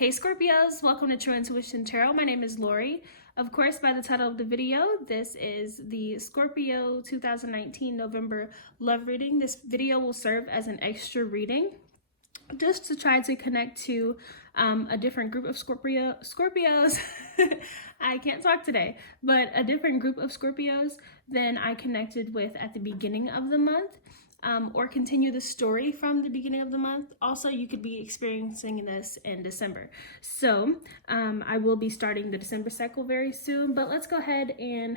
Hey Scorpios, welcome to True Intuition Tarot. My name is Lori. Of course, by the title of the video, this is the Scorpio 2019 November love reading. This video will serve as an extra reading just to try to connect to a different group of Scorpios. I can't talk today, but a different group of Scorpios than I connected with at the beginning of the month. Or continue the story from the beginning of the month. Also, you could be experiencing this in December. So I will be starting the December cycle very soon, but let's go ahead and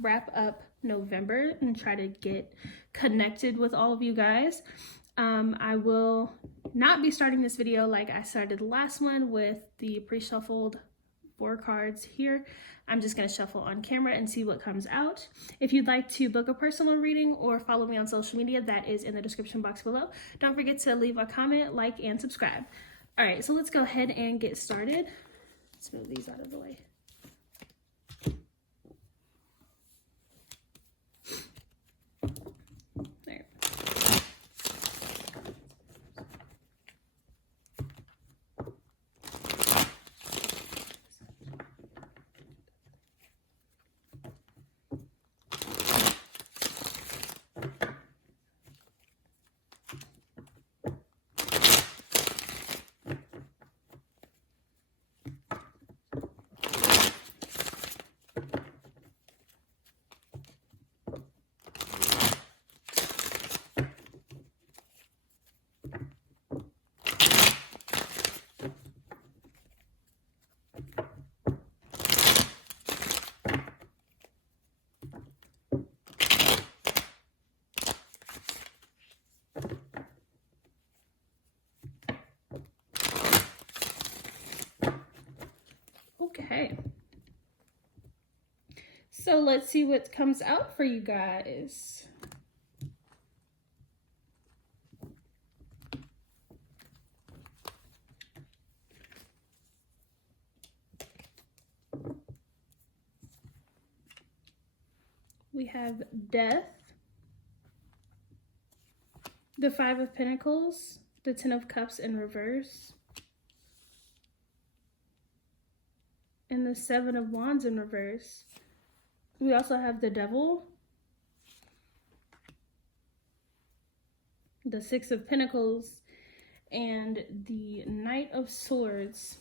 wrap up November and try to get connected with all of you guys. I will not be starting this video like I started the last one with the pre-shuffled 4 cards here. I'm just going to shuffle on camera and see what comes out. If you'd like to book a personal reading or follow me on social media, that is in the description box below. Don't forget to leave a comment, like, and subscribe. All right, so let's go ahead and get started. Let's move these out of the way. There. Okay, so let's see what comes out for you guys. We have Death, the 5 of Pentacles, the 10 of Cups in reverse, and the 7 of Wands in reverse. We also have the Devil, the 6 of Pentacles, and the Knight of Swords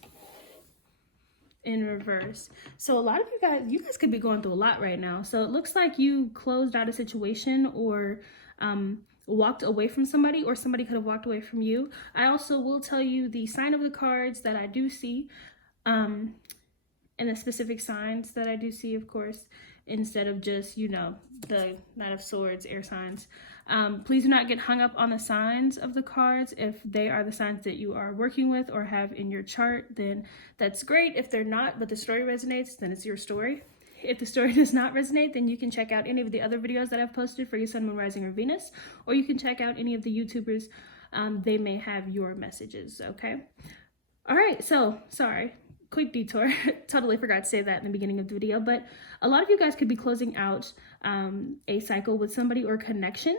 in reverse. So a lot of you guys could be going through a lot right now. So it looks like you closed out a situation or walked away from somebody, or somebody could have walked away from you. I also will tell you the sign of the cards that I do see, and the specific signs that I do see, of course, instead of just, you know, the Knight of Swords, air signs. Please do not get hung up on the signs of the cards. If they are the signs that you are working with or have in your chart, then that's great. If they're not, but the story resonates, then it's your story. If the story does not resonate, then you can check out any of the other videos that I've posted for your Sun, Moon, Rising, or Venus, or you can check out any of the YouTubers. They may have your messages, okay? All right, so, sorry. Quick detour. Totally forgot to say that in the beginning of the video, but a lot of you guys could be closing out a cycle with somebody or connection.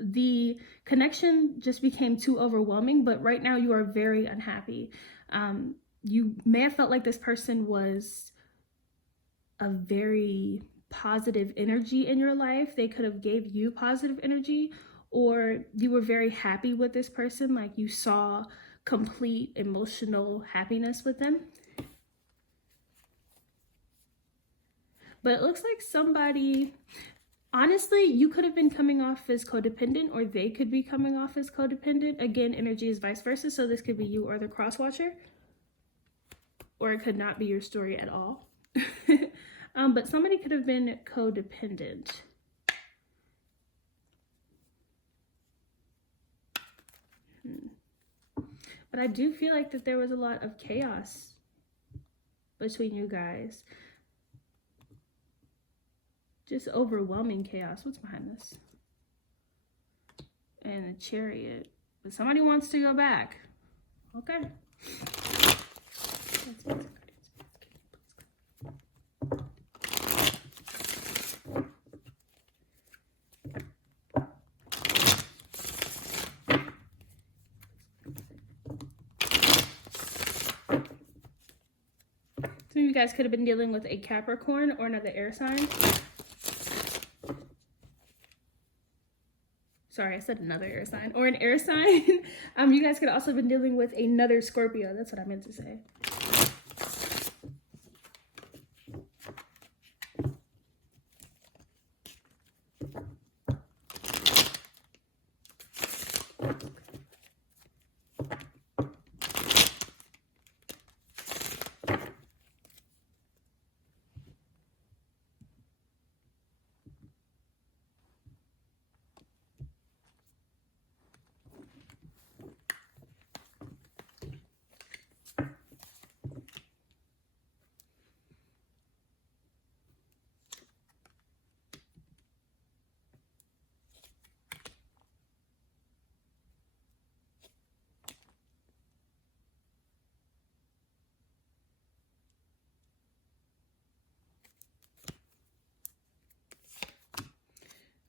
The connection just became too overwhelming, but right now you are very unhappy. You may have felt like this person was a very positive energy in your life. They could have gave you positive energy, or you were very happy with this person, like you saw complete emotional happiness with them. But it looks like somebody, honestly, you could have been coming off as codependent, or they could be coming off as codependent. Again, energy is vice versa, so this could be you or the cross watcher, or it could not be your story at all. But somebody could have been codependent. But I do feel like that there was a lot of chaos between you guys. Just overwhelming chaos. What's behind this? And the Chariot. But somebody wants to go back. Okay. Some of you guys could have been dealing with a Capricorn or another air sign. Sorry, I said another air sign. Or an air sign. You guys could have also been dealing with another Scorpio. That's what I meant to say.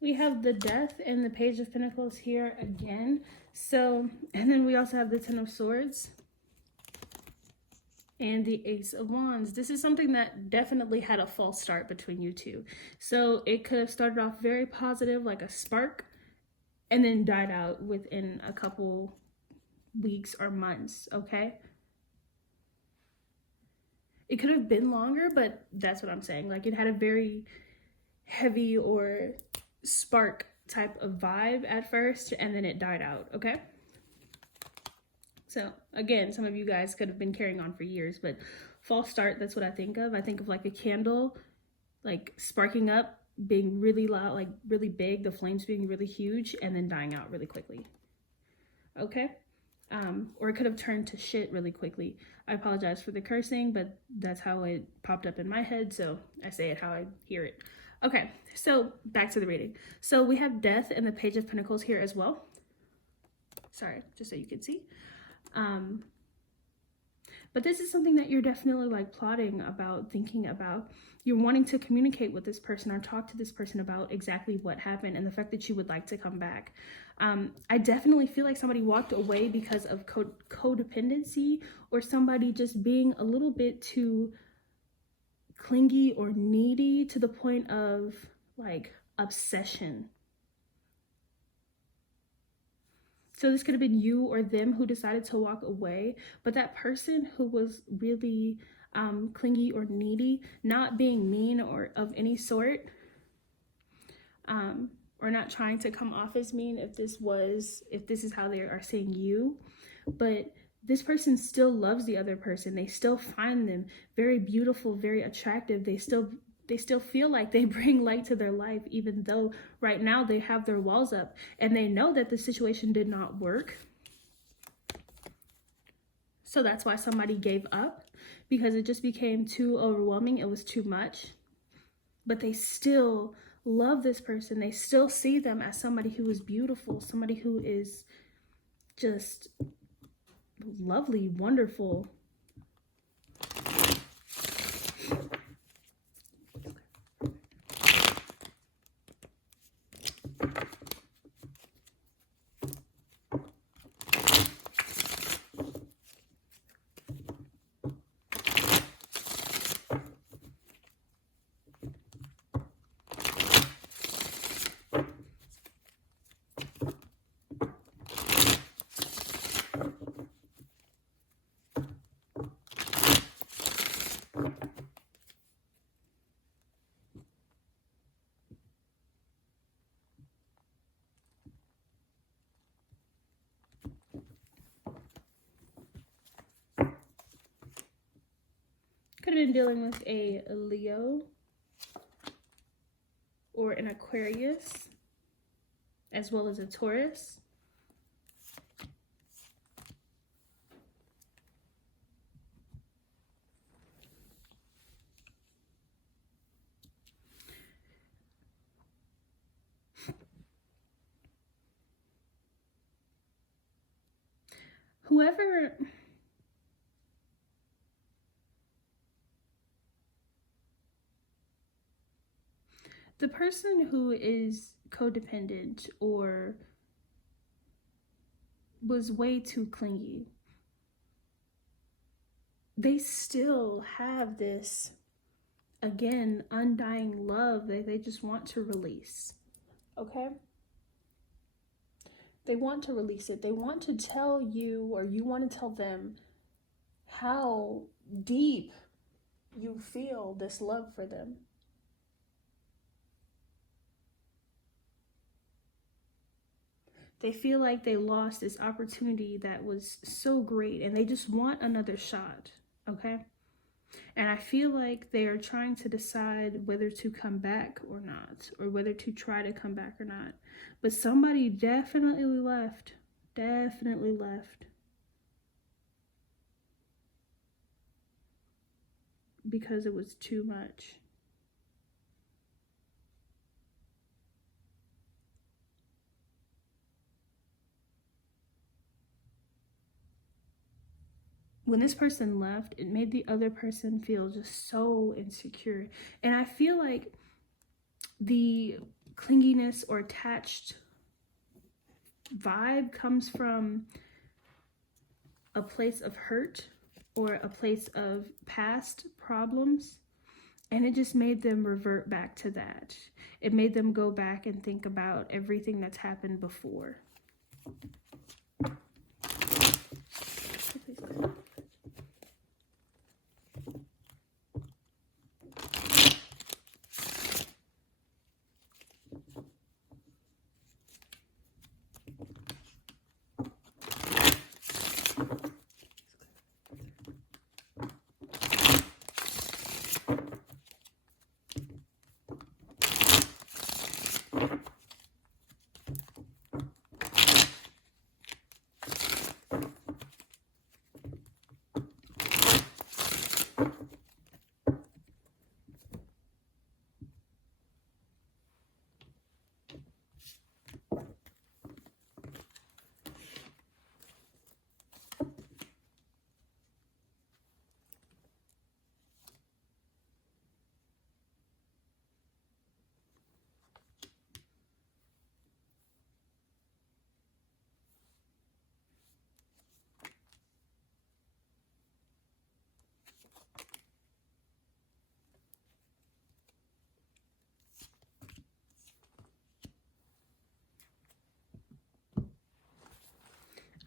We have the Death and the Page of Pentacles here again. So, and then we also have the Ten of Swords and the Ace of Wands. This is something that definitely had a false start between you two. So it could have started off very positive, like a spark, and then died out within a couple weeks or months, okay? It could have been longer, but that's what I'm saying. Like, it had a very heavy or spark type of vibe at first, and then it died out, okay? So again, some of you guys could have been carrying on for years, but false start, that's what I think of. I think of like a candle, like sparking up, being really loud, like really big, the flames being really huge, and then dying out really quickly, okay? Or it could have turned to shit really quickly. I apologize for the cursing, but that's how it popped up in my head, so I say it how I hear it. Okay, so back to the reading. So we have Death and the Page of Pentacles here as well. Sorry, just so you can see. But this is something that you're definitely like plotting about, thinking about. You're wanting to communicate with this person or talk to this person about exactly what happened and the fact that you would like to come back. I definitely feel like somebody walked away because of codependency, or somebody just being a little bit too clingy or needy to the point of like obsession. So this could have been you or them who decided to walk away, but that person who was really clingy or needy, not being mean or of any sort, or not trying to come off as mean if this is how they are seeing you, but this person still loves the other person. They still find them very beautiful, very attractive. They still feel like they bring light to their life, even though right now they have their walls up and they know that the situation did not work. So that's why somebody gave up, because it just became too overwhelming. It was too much. But they still love this person. They still see them as somebody who is beautiful, somebody who is just lovely, wonderful. Could have been dealing with a Leo or an Aquarius, as well as a Taurus. Whoever the person who is codependent or was way too clingy, they still have this, again, undying love that they just want to release. Okay? They want to release it. They want to tell you, or you want to tell them, how deep you feel this love for them. They feel like they lost this opportunity that was so great, and they just want another shot, okay? And I feel like they are trying to decide whether to come back or not, or whether to try to come back or not. But somebody definitely left, because it was too much. When this person left, it made the other person feel just so insecure. And I feel like the clinginess or attached vibe comes from a place of hurt or a place of past problems. And it just made them revert back to that. It made them go back and think about everything that's happened before.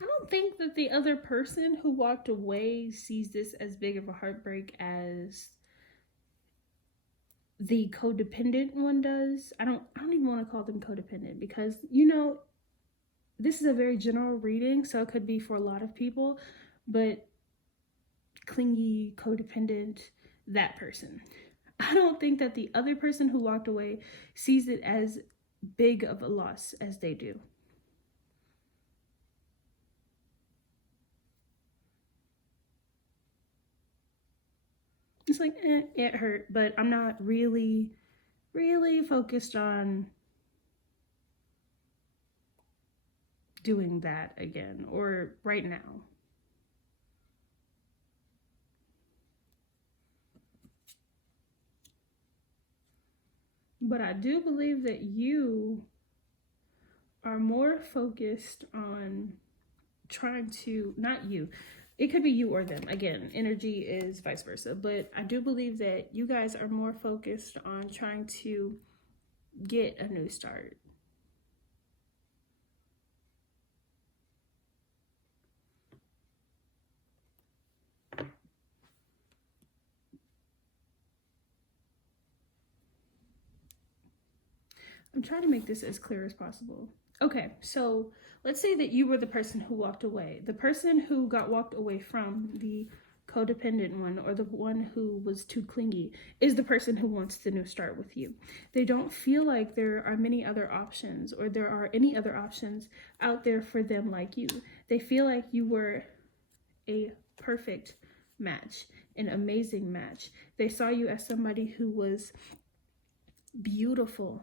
I don't think that the other person who walked away sees this as big of a heartbreak as the codependent one does. I don't even want to call them codependent, because this is a very general reading, so it could be for a lot of people, but clingy, codependent, that person. I don't think that the other person who walked away sees it as big of a loss as they do. It's like, it hurt, but I'm not really focused on doing that again, or right now. But I do believe that you are more focused on trying to, not you, it could be you or them. Again, energy is vice versa. But I do believe that you guys are more focused on trying to get a new start. I'm trying to make this as clear as possible. Okay, so let's say that you were the person who walked away. The person who got walked away from, the codependent one, or the one who was too clingy, is the person who wants the new start with you. They don't feel like there are many other options, or there are any other options out there for them like you. They feel like you were a perfect match, an amazing match. They saw you as somebody who was beautiful,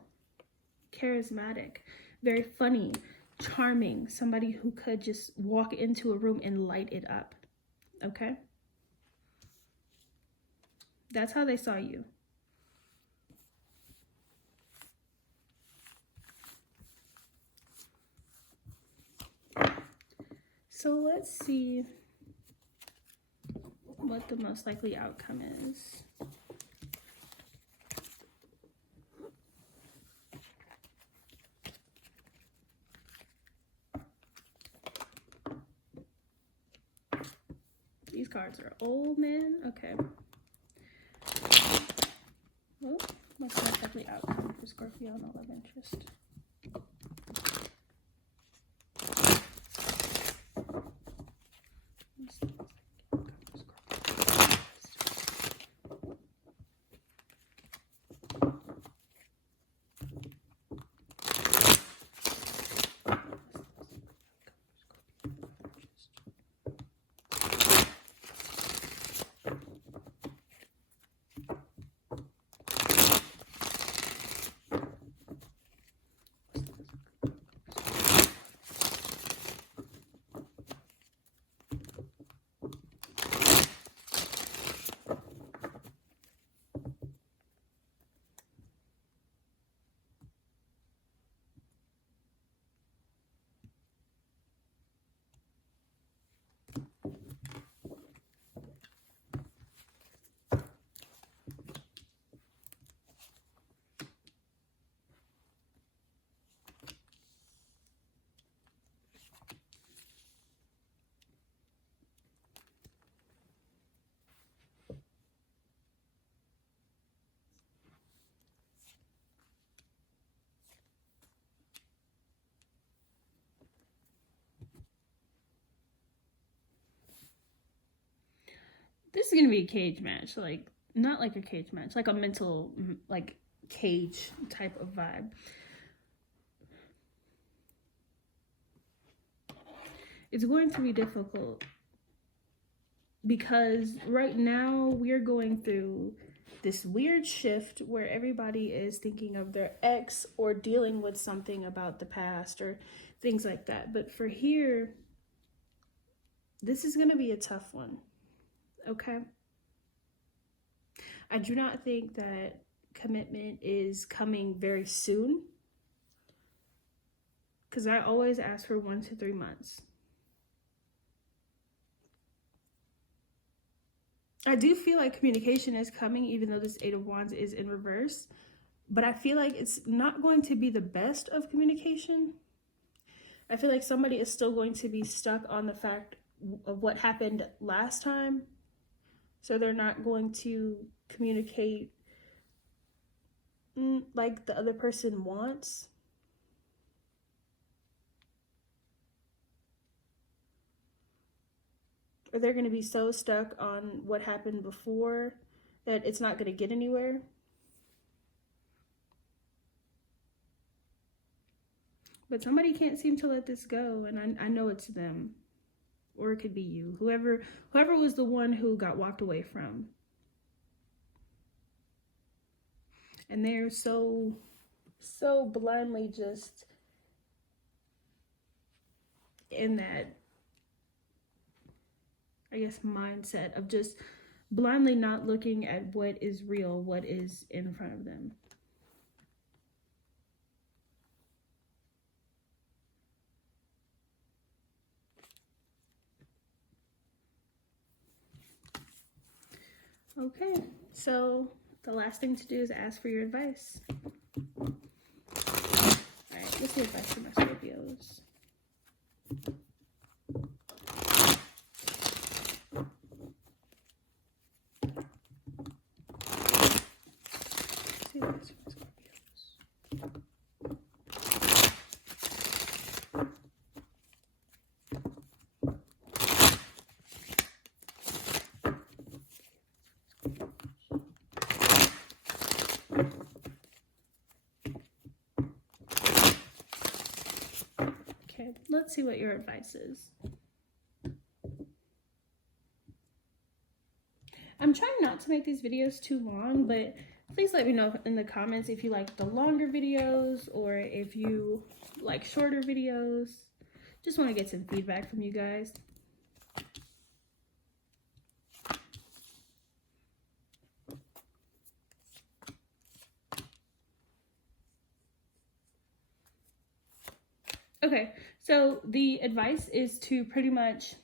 charismatic, very funny, charming, somebody who could just walk into a room and light it up. Okay? That's how they saw you. So let's see what the most likely outcome is. These cards are old, man. Okay. Well, most likely outcome for Scorpio on the love interest. This is gonna be a cage match, like not like a cage match, like a mental, like cage type of vibe. It's going to be difficult because right now we're going through this weird shift where everybody is thinking of their ex or dealing with something about the past or things like that. But for here, this is going to be a tough one. Okay? I do not think that commitment is coming very soon, because I always ask for 1 to 3 months. I do feel like communication is coming, even though this Eight of Wands is in reverse. But I feel like it's not going to be the best of communication. I feel like somebody is still going to be stuck on the fact of what happened last time. So they're not going to communicate like the other person wants. Or they're going to be so stuck on what happened before that it's not going to get anywhere. But somebody can't seem to let this go, and I know it's them. Or it could be you. Whoever was the one who got walked away from. And they're so blindly just in that, I guess, mindset of just blindly not looking at what is real, what is in front of them. Okay, so the last thing to do is ask for your advice. All right, what's the advice for my Scorpios? Okay, let's see what your advice is. I'm trying not to make these videos too long, but please let me know in the comments if you like the longer videos or if you like shorter videos. Just want to get some feedback from you guys. Okay, so the advice is to pretty much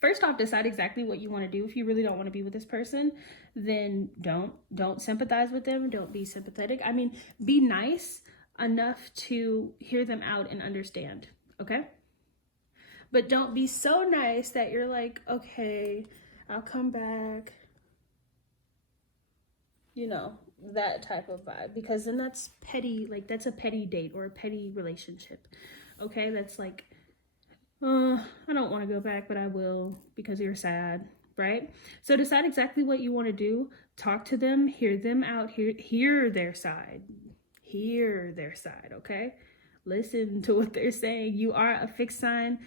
First off, decide exactly what you want to do. If you really don't want to be with this person, then don't sympathize with them. Don't be sympathetic. I mean, be nice enough to hear them out and understand, okay? But don't be so nice that you're like, okay, I'll come back. You know, that type of vibe, because then that's petty. Like, that's a petty date or a petty relationship, okay? That's like, I don't want to go back, but I will because you're sad, right? So decide exactly what you want to do. Talk to them, hear them out, hear their side. Hear their side, okay? Listen to what they're saying. You are a fixed sign.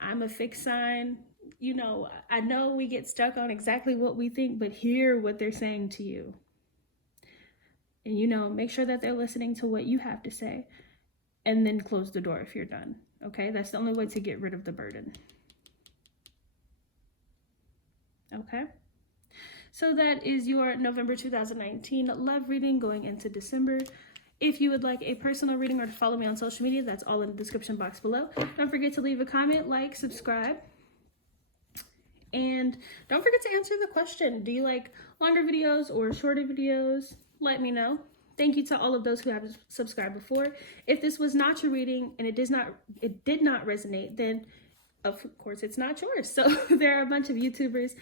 I'm a fixed sign. You know, I know we get stuck on exactly what we think, but hear what they're saying to you. And, you know, make sure that they're listening to what you have to say. And then close the door if you're done. Okay, that's the only way to get rid of the burden. Okay, so that is your November 2019 love reading going into December. If you would like a personal reading or to follow me on social media, that's all in the description box below. Don't forget to leave a comment, like, subscribe. And don't forget to answer the question. Do you like longer videos or shorter videos? Let me know. Thank you to all of those who have subscribed before. If this was not your reading and it did not resonate, then of course it's not yours. So there are a bunch of YouTubers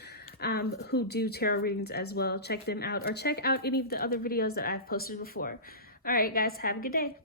who do tarot readings as well. Check them out, or check out any of the other videos that I've posted before. All right, guys, have a good day.